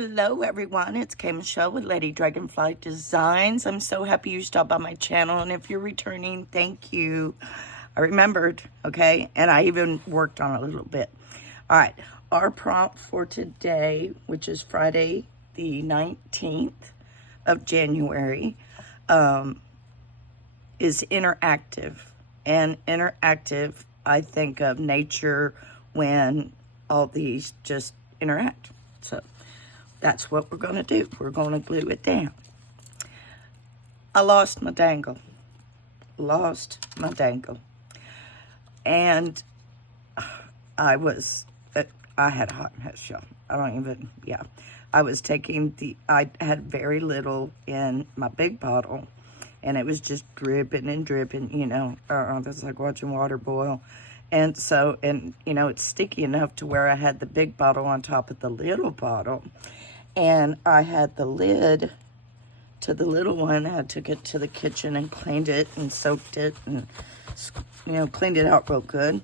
Hello everyone, it's Kay Michelle with Lady Dragonfly Designs. I'm so happy you stopped by my channel, and if you're returning, thank you. I remembered, okay, and I even worked on it a little bit. All right, our prompt for today, which is Friday the 19th of January, is interactive. And interactive, I think of nature when all these just interact. So that's what we're going to do. We're going to glue it down. I lost my dangle. And I had a hot mess, y'all. I was taking I had very little in my big bottle, and it was just dripping and dripping, you know. That's like watching water boil. And so, you know, it's sticky enough to where I had the big bottle on top of the little bottle. And I had the lid to the little one. I took it to the kitchen and cleaned it and soaked it and, you know, cleaned it out real good.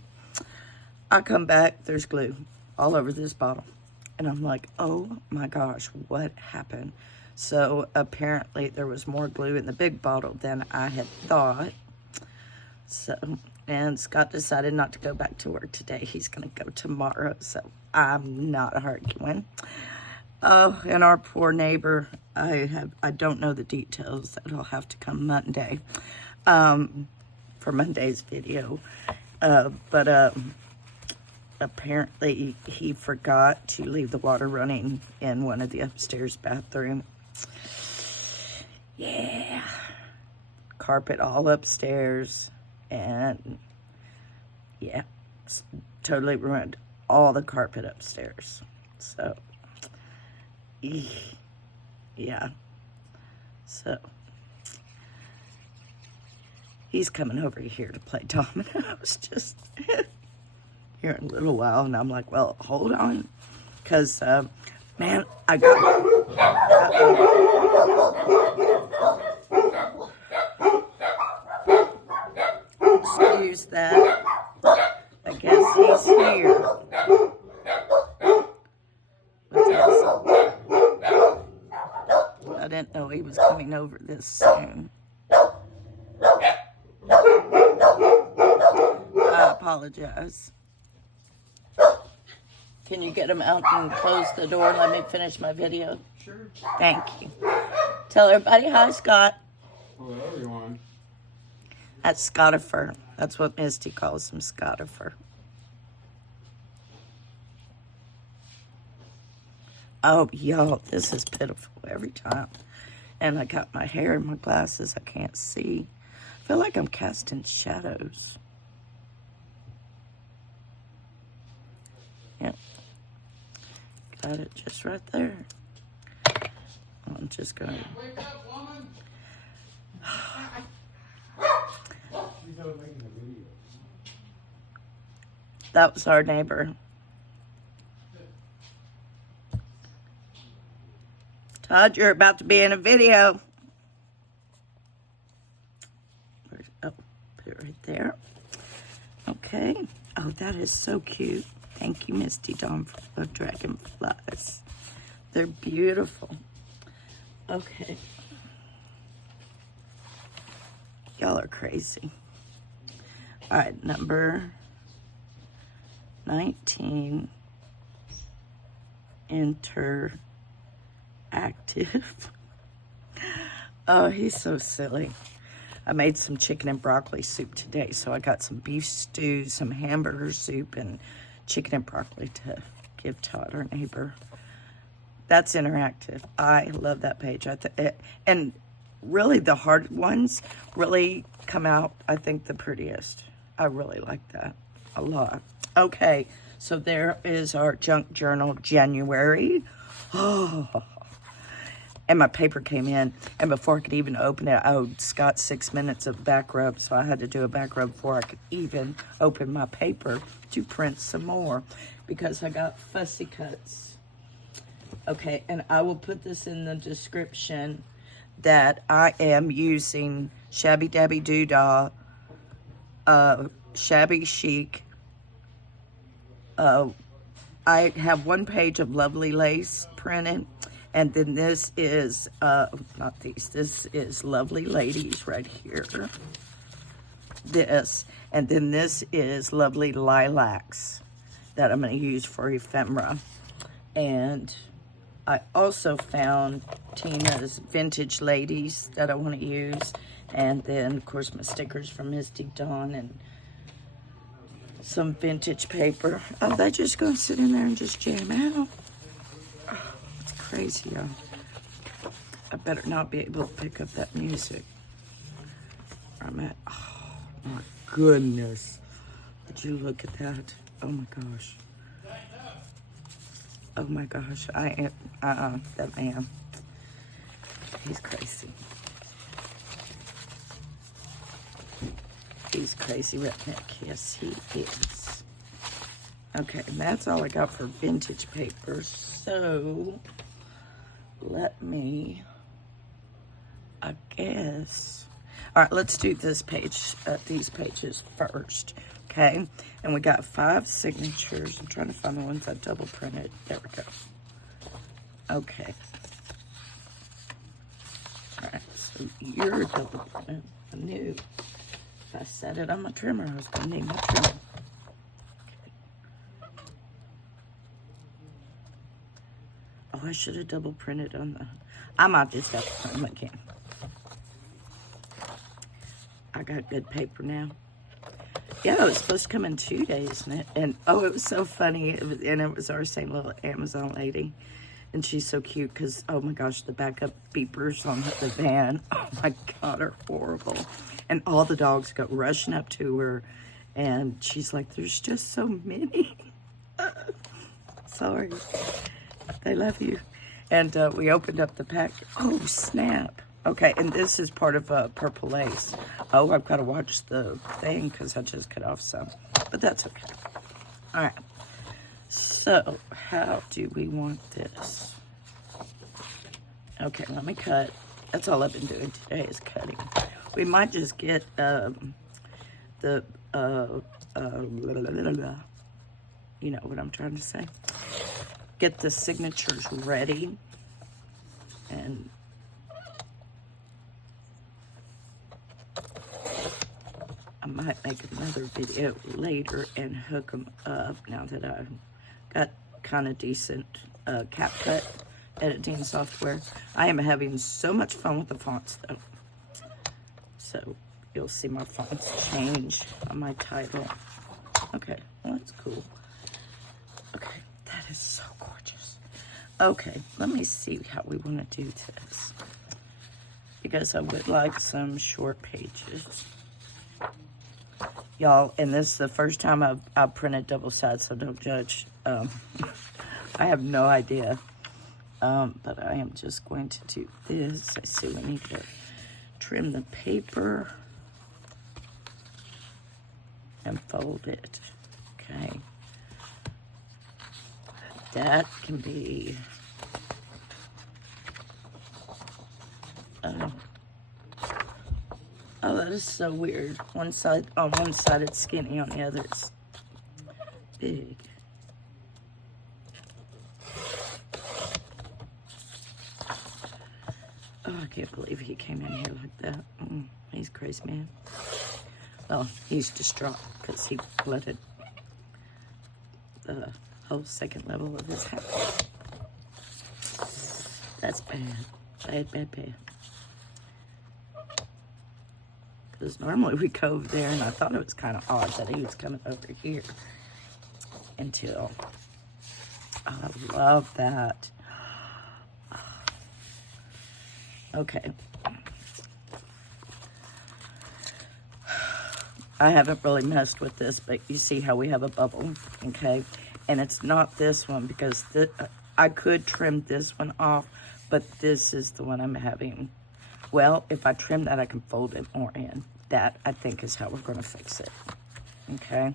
I come back, there's glue all over this bottle. And I'm like, oh my gosh, what happened? So apparently there was more glue in the big bottle than I had thought. So, and Scott decided not to go back to work today. He's going to go tomorrow. So I'm not arguing. Oh, and our poor neighbor, I don't know the details. That'll have to come Monday, for Monday's video. But apparently he forgot to leave the water running in one of the upstairs bathroom. Yeah. Carpet all upstairs. And yeah, totally ruined all the carpet upstairs. So yeah, so he's coming over here to play dominoes just here in a little while, and I'm like, well, hold on, because man, I got excuse that, I guess he's here. I didn't know he was coming over this soon. I apologize. Can you get him out and close the door and let me finish my video? Sure. Thank you. Tell everybody hi, Scott. Hello, everyone. That's Scottifer. That's what Misty calls him, Scottifer. Oh, y'all, this is pitiful every time. And I got my hair in my glasses. I can't see. I feel like I'm casting shadows. Yep. Got it just right there. I'm just going to... Wake up, woman! That was our neighbor. Todd, you're about to be in a video. Oh, put it right there. Okay. Oh, that is so cute. Thank you, Misty Dawn of Dragonflies. They're beautiful. Okay. Y'all are crazy. All right, number 19. Interactive. Oh, he's so silly. I made some chicken and broccoli soup today, so I got some beef stew, some hamburger soup, and chicken and broccoli to give Todd, our neighbor. That's interactive. I love that page. And really the hard ones really come out, I think, the prettiest. I really like that a lot. Okay, so there is our junk journal January. Oh, and my paper came in, and before I could even open it, I owed Scott 6 minutes of back rub, so I had to do a back rub before I could even open my paper to print some more, because I got fussy cuts. Okay, and I will put this in the description that I am using ShabbyDabbyDooDah, Shabby Chic I have one page of lovely lace printed, and then this is, not these, this is Lovely Ladies right here. This, and then this is Lovely Lilacs that I'm going to use for ephemera. And I also found Tina's Vintage Ladies that I want to use. And then, of course, my stickers from Mystic Dawn and some vintage paper. Oh, they're just going to sit in there and just jam out. Oh, it's crazy, y'all. I better not be able to pick up that music. I'm at, oh my goodness. Would you look at that? Oh my gosh. Oh my gosh. I am, that man. He's crazy. He's crazy redneck. Yes, he is. Okay, and that's all I got for vintage paper. So, let me, I guess. All right, let's do this page, these pages first. Okay, and we got 5 signatures. I'm trying to find the ones I double printed. There we go. Okay. All right, so you're double printed. I knew if I set it on my trimmer, I was going to need my trimmer. Okay. Oh, I should have double printed on the, I might just have to print them again. I got good paper now. Yeah, it was supposed to come in 2 days, and oh, it was so funny. It was our same little Amazon lady, and she's so cute because, oh my gosh, the backup beepers on the van, oh my God, are horrible. And all the dogs go rushing up to her, and she's like, there's just so many. Sorry. They love you. And we opened up the pack. Oh, snap. Okay, and this is part of Purple Lace. Oh, I've got to watch the thing because I just cut off some. But that's okay. All right. So, how do we want this? Okay, let me cut. That's all I've been doing today is cutting. We might just get you know what I'm trying to say. Get the signatures ready. And I might make another video later and hook them up now that I've got kind of decent CapCut editing software. I am having so much fun with the fonts though. So you'll see my fonts change on my title. Okay, well that's cool. Okay, that is so gorgeous. Okay, let me see how we want to do this. Because I would like some short pages. Y'all, and this is the first time I've printed double sides, so don't judge. I have no idea. But I am just going to do this. I see we need to trim the paper and fold it. Okay. That can be oh, that is so weird. One side, on one side it's skinny, on the other it's big. Oh, I can't believe he came in here like that. He's crazy, man. Well, he's distraught because he flooded the whole second level of his house. That's bad. Bad, bad, bad. Because normally we go over there, and I thought it was kind of odd that he was coming over here until, oh, I love that. Okay. I haven't really messed with this, but you see how we have a bubble, okay? And it's not this one because I could trim this one off, but this is the one I'm having. Well, if I trim that, I can fold it more in. That, I think, is how we're going to fix it, okay?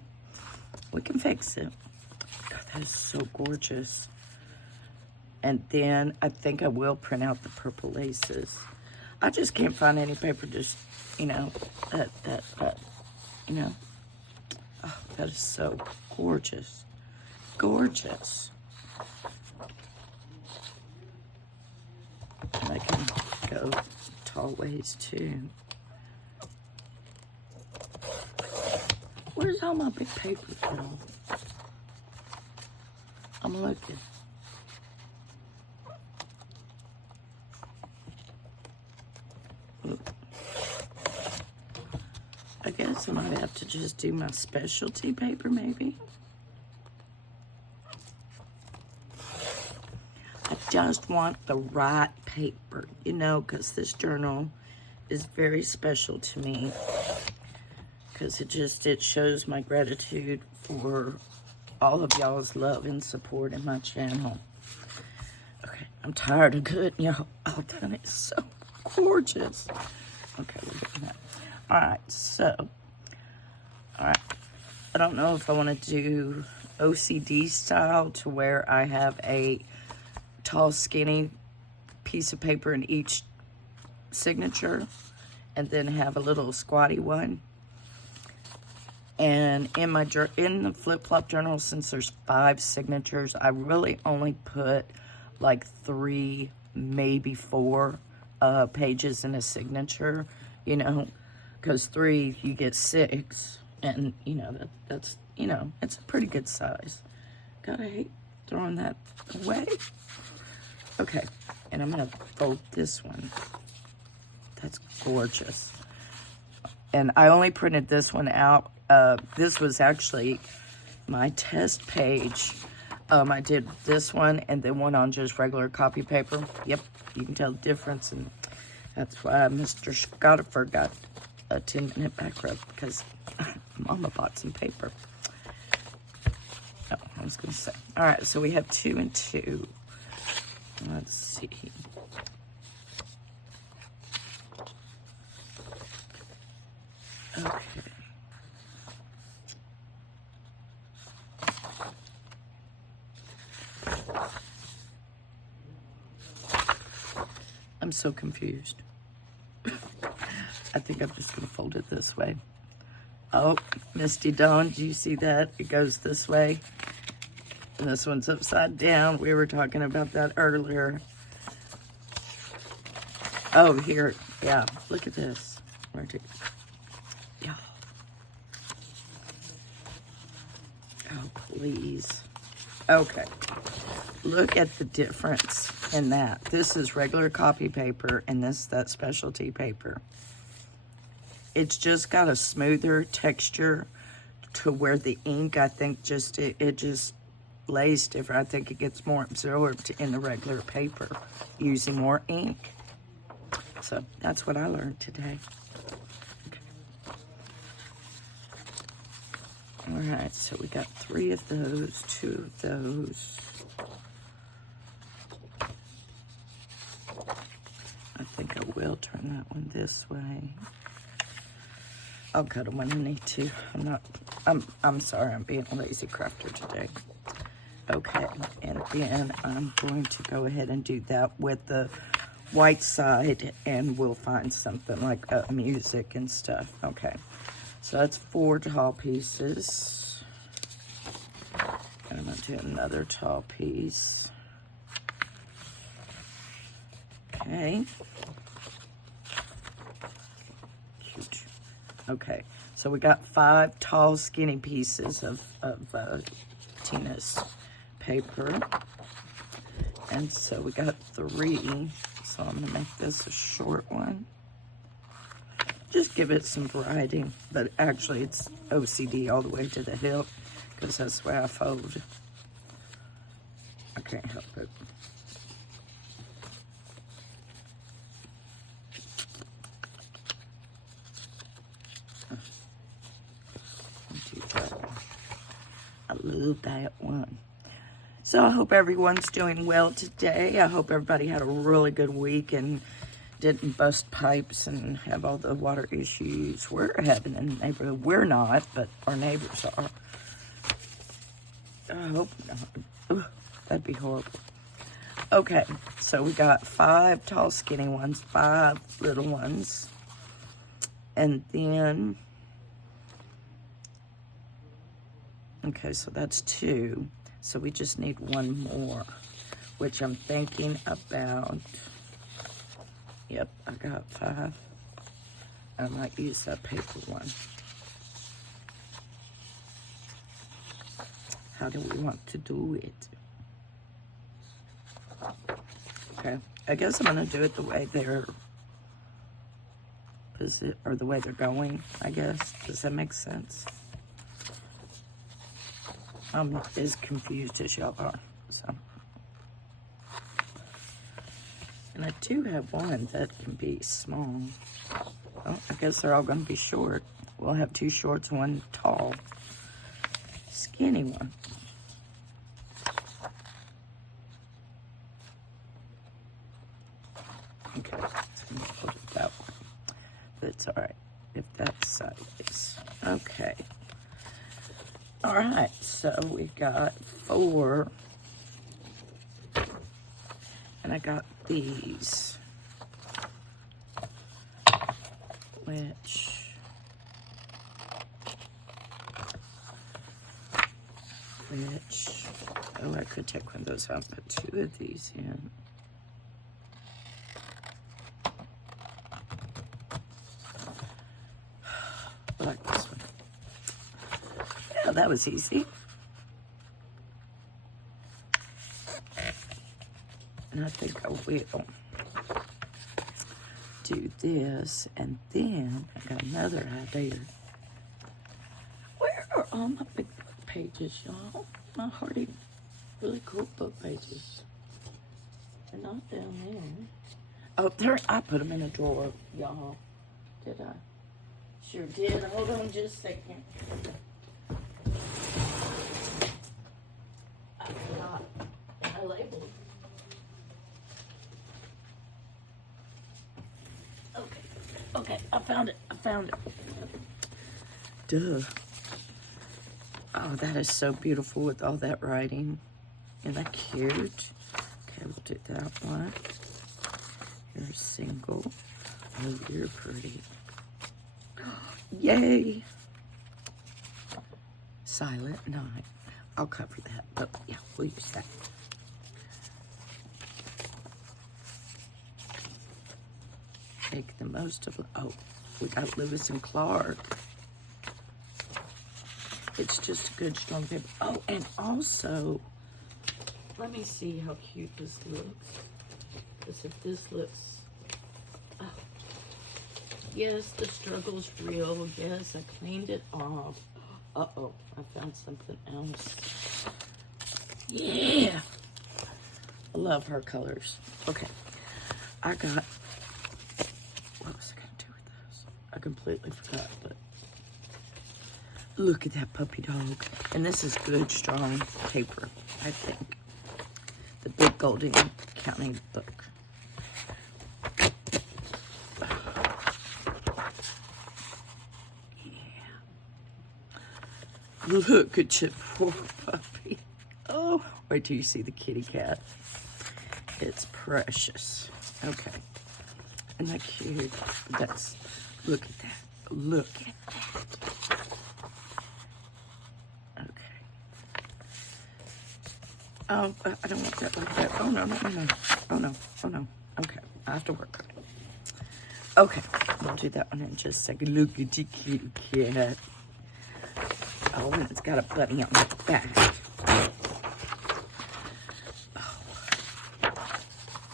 We can fix it. God, that is so gorgeous. And then I think I will print out the purple laces. I just can't find any paper just, you know, you know. Oh, that is so gorgeous. gorgeous. And I can go tall ways too. Where's all my big papers go? I'm looking. I guess I might have to just do my specialty paper, maybe. I just want the right paper, you know, because this journal is very special to me. Because it shows my gratitude for all of y'all's love and support in my channel. Okay, I'm tired of good, y'all. Oh, that is so gorgeous. Okay, look at that. All right, so, all right. I don't know if I want to do OCD style to where I have a tall, skinny piece of paper in each signature and then have a little squatty one. And in the flip-flop journal, since there's 5 signatures, I really only put like 3, maybe 4 pages in a signature, you know, because 3, you get 6, and, you know, that's, you know, it's a pretty good size. God, I hate throwing that away. Okay, and I'm going to fold this one. That's gorgeous. And I only printed this one out. This was actually my test page. I did this one and then one on just regular copy paper. Yep, you can tell the difference, and that's why Mr. Scottiford got a 10-minute back rub, because Mama bought some paper. Oh, I was going to say. All right, so we have 2 and 2. Let's see. Okay. I'm so confused. I think I'm just going to fold it this way. Oh, Misty Dawn, do you see that? It goes this way. And this one's upside down. We were talking about that earlier. Oh, here. Yeah, look at this. Yeah. Oh, please. Okay. Look at the difference in that. This is regular copy paper, and that specialty paper. It's just got a smoother texture to where the ink, I think, it just lays different. I think it gets more absorbed in the regular paper using more ink. So that's what I learned today. Okay. All right, so we got 3 of those, 2 of those. I think I will turn that one this way. I'll cut them when I need to. I'm sorry, I'm being a lazy crafter today. Okay, and then I'm going to go ahead and do that with the white side, and we'll find something like music and stuff. Okay, so that's 4 tall pieces. And I'm gonna do another tall piece. Okay. Cute. Okay, so we got 5 tall, skinny pieces of Tina's paper. And so we got 3. So I'm gonna make this a short one. Just give it some variety, but actually it's OCD all the way to the hip, because that's the way I fold. I can't help it. I love that one. So I hope everyone's doing well today. I hope everybody had a really good week and didn't bust pipes and have all the water issues we're having in the neighborhood. We're not, but our neighbors are. I hope not. Ugh, that'd be horrible. Okay, so we got 5 tall, skinny ones, 5 little ones, and then, okay, so that's 2. So we just need one more, which I'm thinking about. Yep, I got 5. I might use that paper one. How do we want to do it? Okay, I guess I'm gonna do it the way they're, or the way they're going, I guess. Does that make sense? I'm as confused as y'all are, so. And I do have one that can be small. Well, I guess they're all gonna be short. We'll have 2 shorts, 1 tall, skinny one. Okay, so I'm gonna put it that way. But it's all right if that's sideways. Okay. All right, so we got 4. And I got these, which oh, I could take one of those out, put 2 of these in. I like this one. Yeah, that was easy. And I think I will do this, and then I got another idea. Where are all my big book pages, y'all? My hearty, really cool book pages. They're not down there. Oh, there, I put them in a drawer, y'all. Did I? Sure did. Hold on just a second. I forgot my label. Okay, I found it. Duh. Oh, that is so beautiful with all that writing. Isn't that cute? Okay, we'll do that one. You're single. Oh, you're pretty. Yay! Silent Night. I'll cover that, but yeah, we'll use that. Make the most of it. Oh, we got Lewis and Clark. It's just a good, strong paper. Oh, and also, let me see how cute this looks. Because if this looks, oh, yes, the struggle's real. Yes, I cleaned it off. Uh-oh, I found something else. Yeah. I love her colors. Okay, I got, what was I going to do with this? I completely forgot, but look at that puppy dog. And this is good, strong paper, I think. The Big Golden County book. Yeah. Look at your poor puppy. Oh, wait till you see the kitty cat. It's precious. Okay. Isn't that cute? That's, look at that. Look at that. Okay. Oh, I don't want that like that. Oh, no. Oh, no. Okay, I have to work on it. Okay, we'll do that one in just a second. Look at your kitty cat. Oh, and it's got a bunny on the back. Oh.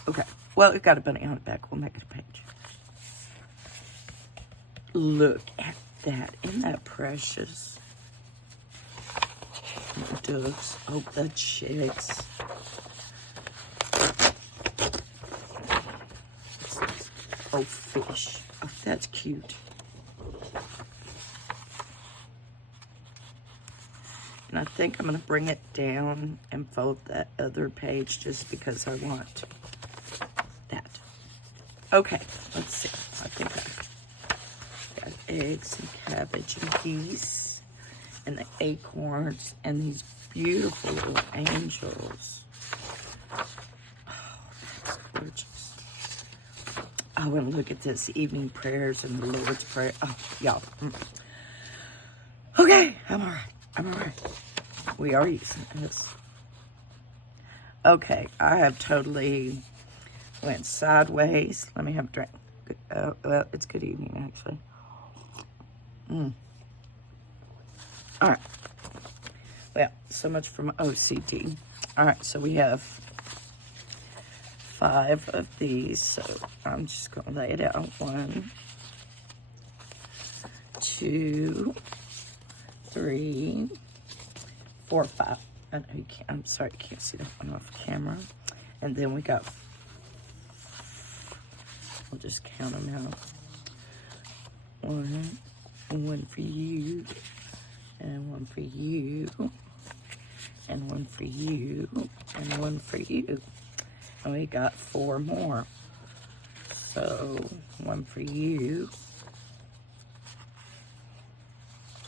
Okay, well, it got a bunny on the back. We'll make it a page. Look at that. Isn't that precious? The ducks. Oh, the chicks. Oh, fish. Oh, that's cute. And I think I'm going to bring it down and fold that other page just because I want that. Okay, let's see. I think I got eggs and cabbage and geese and the acorns and these beautiful little angels. Oh, that's gorgeous. Oh, and look at this, evening prayers and the Lord's Prayer. Oh, y'all. Okay, I'm all right. We are using this. Okay, I have totally went sideways. Let me have a drink. Well, it's good evening, actually. All right. Well, so much for my OCD. All right, so we have 5 of these. So I'm just going to lay it out. 1, 2, 3, 4, 5. I know you can't, I'm sorry, you can't see that one off camera. And then we got, I'll just count them out. 1 for you, and 1 for you, and 1 for you, and 1 for you. And we got 4 more. So 1 for you.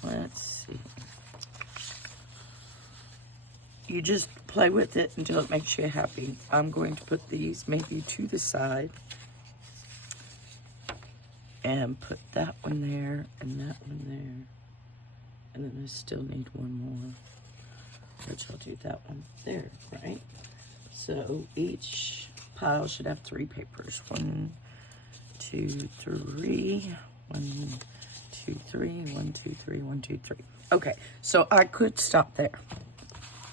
Let's see. You just play with it until it makes you happy. I'm going to put these maybe to the side and put that one there and that one there. And then I still need 1 more, which I'll do that one there, right? So each pile should have 3 papers. 1, 2, 3. 1, 2, 3. 1, 2, 3. 1, 2, 3. Okay, so I could stop there.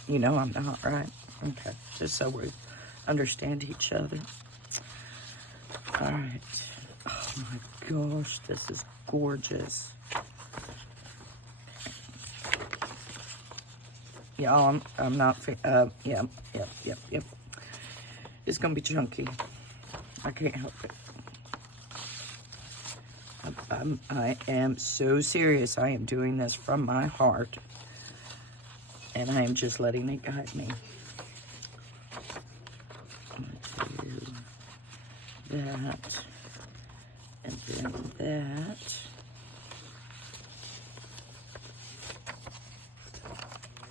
You know I'm not, right? Okay, just so we understand each other. All right. Oh my gosh, this is gorgeous. Y'all, I'm not, yep. It's gonna be chunky. I can't help it. I am so serious. I am doing this from my heart. And I am just letting it guide me. I'm gonna do that. And then that.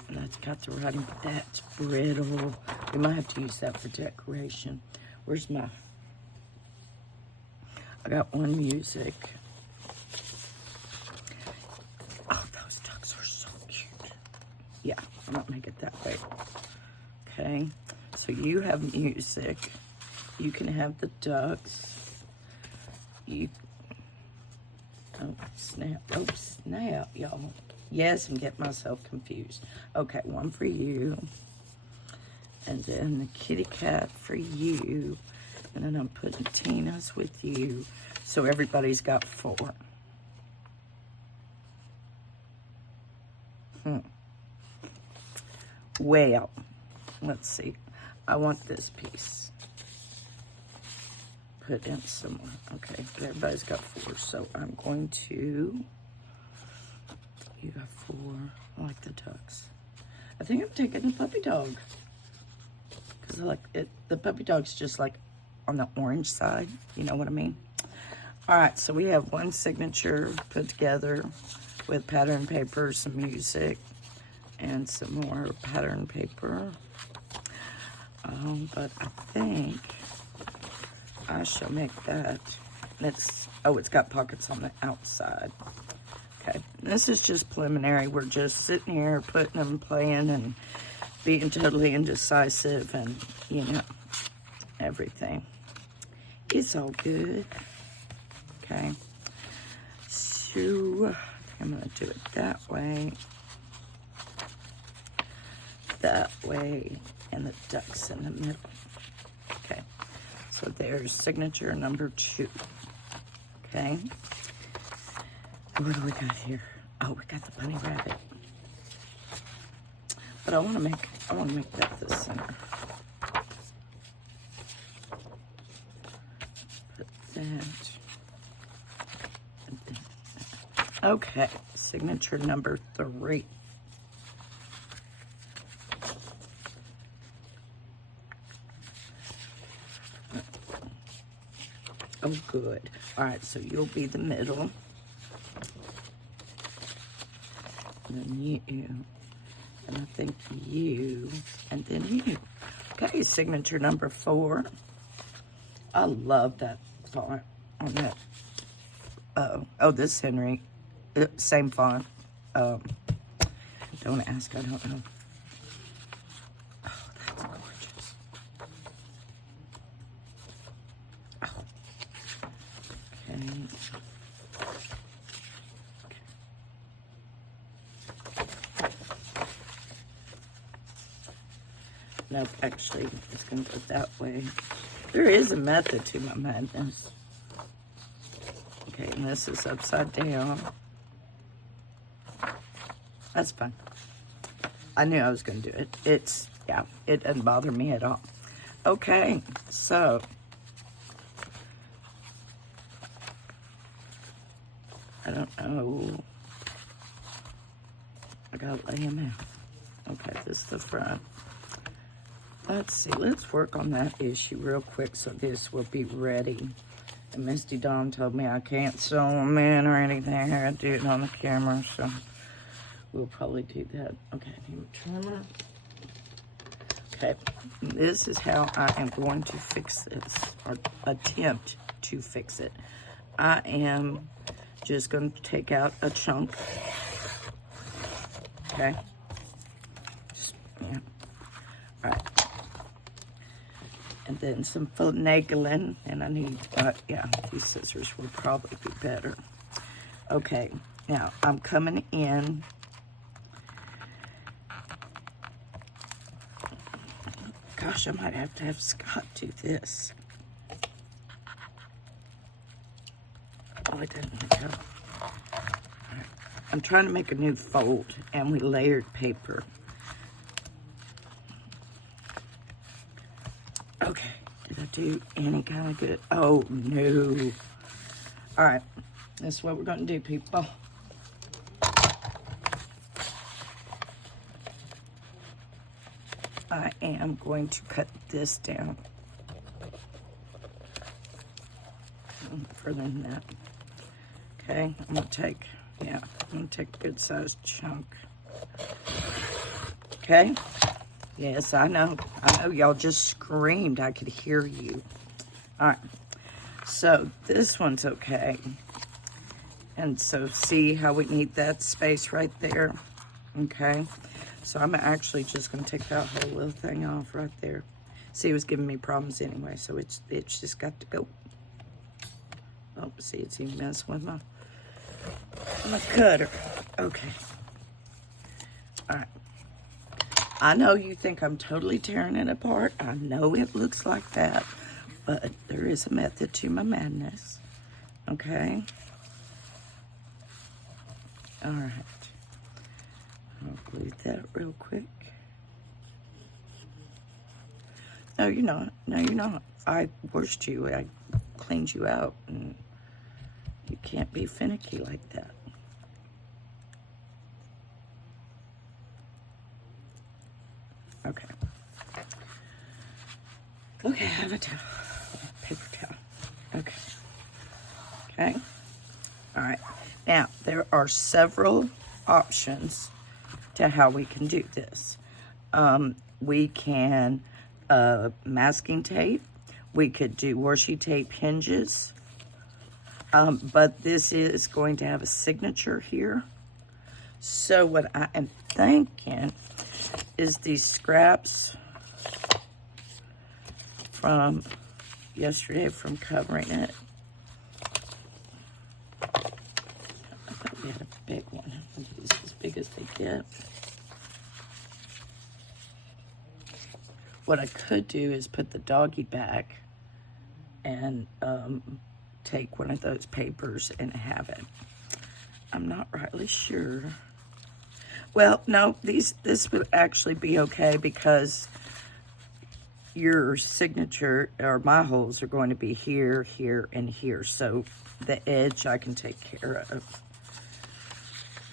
And that's got the writing, but that's brittle. We might have to use that for decoration. Where's my... I got one music. Oh, those ducks are so cute. Yeah, I'm gonna make it that way. Okay, so you have music. You can have the ducks. You... Oh, snap, y'all. Yes, I'm getting myself confused. Okay, 1 for you. And then the kitty cat for you. And then I'm putting Tina's with you. So everybody's got 4. Well, let's see. I want this piece. Put in some more. Okay, everybody's got 4. So I'm going to... You got 4. I like the ducks. I think I'm taking the puppy dog. Because I like it. The puppy dog's just like on the orange side. You know what I mean? All right, so we have 1 signature put together with pattern paper, some music, and some more pattern paper. But I think I shall make that. It's got pockets on the outside. Okay, this is just preliminary. We're just sitting here putting them, playing, and being totally indecisive, and you know, everything. It's all good. Okay, so I'm gonna do it that way, and the ducks in the middle. Okay, so there's signature number 2. Okay, what do we got here? Oh, we got the bunny rabbit. But I want to make that the center. Put that. And then that. Okay, signature number 3. Oh, good. All right, so you'll be the middle. And then you. And I think you. And then you. Okay, signature number 4. I love that font on that. Oh, this Henry. Same font. Don't ask, I don't know. Oh, that's gorgeous. And nope, actually, it's going to go that way. There is a method to my madness. Okay, and this is upside down. That's fine. I knew I was going to do it. It's, yeah, it doesn't bother me at all. Okay, so I don't know. I gotta lay him out. Okay, this is the front. Let's see, let's work on that issue real quick so this will be ready. And Misty Dawn told me I can't sew them in or anything. I gotta do it on the camera, so we'll probably do that. Okay, I need a trimmer. Okay, this is how I am going to fix this, or attempt to fix it. I am just going to take out a chunk. Okay. Just, yeah. All right. And then some finagling, and I need, yeah, these scissors will probably be better. Okay, now I'm coming in. Gosh, I might have to have Scott do this. Oh, it doesn't work out. Right. I'm trying to make a new fold, and we layered paper. Okay, did I do any kind of good? Oh, no. All right, that's what we're going to do, people. I am going to cut this down. Further than that. Okay, I'm going to take, yeah, I'm going to take a good sized chunk. Okay. Yes, I know. I know y'all just screamed. I could hear you. All right. So this one's okay. And so see how we need that space right there? Okay. So I'm actually just going to take that whole little thing off right there. See, it was giving me problems anyway, so it's just got to go. Oh, see, it's even messing with my cutter. Okay. All right. I know you think I'm totally tearing it apart. I know it looks like that, but there is a method to my madness. Okay? All right. I'll glue that real quick. No, you're not. No, you're not. I washed you. I cleaned you out, and you can't be finicky like that. Okay. Okay, I have a towel. Paper towel. Okay. Okay. All right. Now, there are several options to how we can do this. We can masking tape. We could do washi tape hinges. But this is going to have a signature here. So what I am thinking is these scraps from yesterday from covering it. I thought we had a big one. These as big as they get. What I could do is put the doggy back and take one of those papers and have it. I'm not rightly sure. Well, no, this would actually be okay because your signature, or my holes, are going to be here, here, and here. So the edge I can take care of.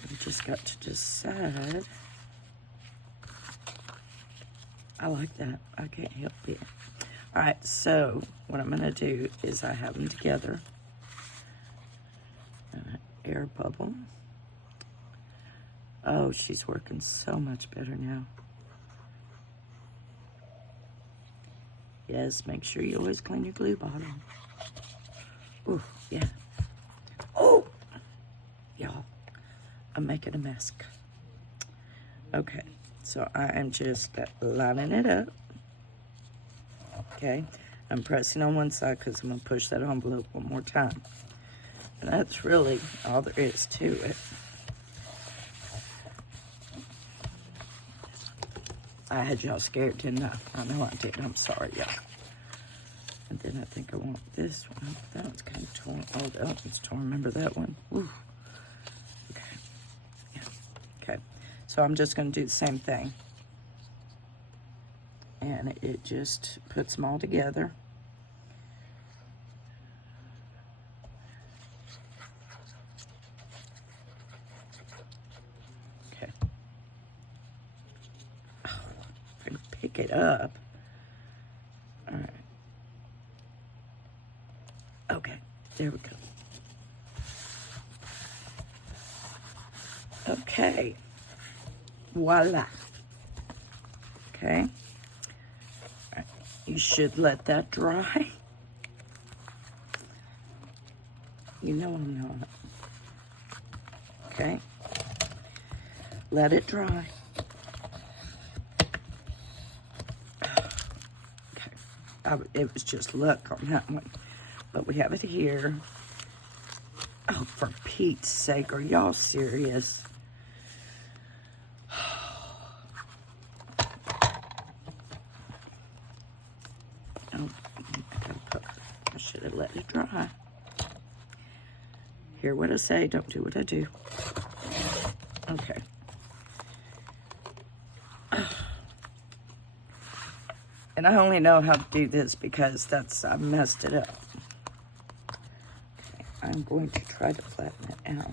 We just got to decide. I like that. I can't help it. All right, so what I'm going to do is I have them together. Air bubble. Oh, she's working so much better now. Yes, make sure you always clean your glue bottle. Ooh, yeah. Oh, y'all, I'm making a mess. Okay, so I am just lining it up. Okay, I'm pressing on one side because I'm going to push that envelope one more time. And that's really all there is to it. I had y'all scared, didn't I? I know I did. I'm sorry, y'all. And then I think I want this one. That one's kind of torn. Oh, that one's torn. Remember that one? Ooh. Okay. Yeah. Okay. So I'm just going to do the same thing. And it just puts them all together. Okay. Oh, I'm going to pick it up. All right. Okay, there we go. Okay, voila. Okay, all right. You should let that dry. You know I'm not. Okay, let it dry. Okay, it was just luck on that one. But we have it here. Oh, for Pete's sake, are y'all serious? Oh, I should have let it dry. Hear what I say, don't do what I do. Okay. And I only know how to do this because I messed it up. I'm going to try to flatten it out.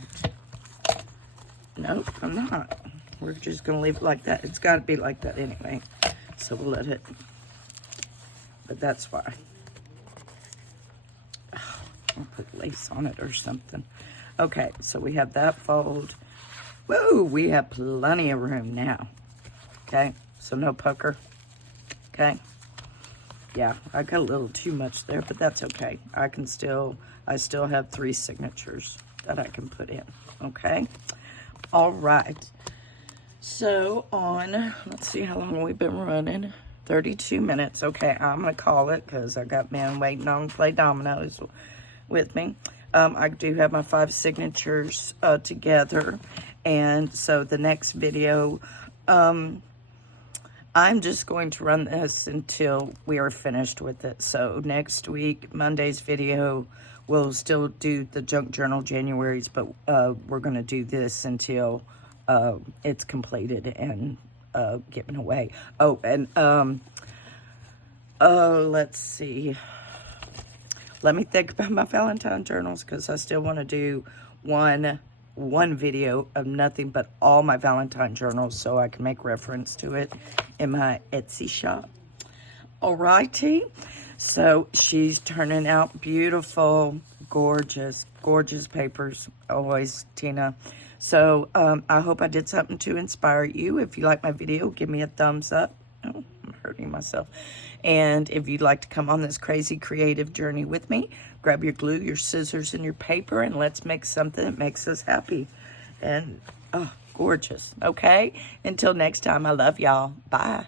Nope, I'm not. We're just going to leave it like that. It's got to be like that anyway. So we'll let it. But that's why. Oh, I'll put lace on it or something. Okay, so we have that fold. Woo, we have plenty of room now. Okay, so no pucker. Okay. Yeah, I got a little too much there, but that's okay. I still have 3 signatures that I can put in, okay? All right. So let's see how long we've been running. 32 minutes. Okay, I'm going to call it because I got men waiting on to play dominoes with me. I do have my 5 signatures together. And so the next video, I'm just going to run this until we are finished with it. So next week, Monday's video, we'll still do the junk journal January's, but we're going to do this until it's completed and given away. Oh, and let's see. Let me think about my Valentine journals because I still want to do one video of nothing but all my Valentine journals so I can make reference to it in my Etsy shop. Alrighty, so she's turning out beautiful, gorgeous, gorgeous papers, always, Tina. So I hope I did something to inspire you. If you like my video, give me a thumbs up. Oh, I'm hurting myself. And if you'd like to come on this crazy creative journey with me, grab your glue, your scissors, and your paper, and let's make something that makes us happy. And, oh, gorgeous. Okay? Until next time, I love y'all. Bye.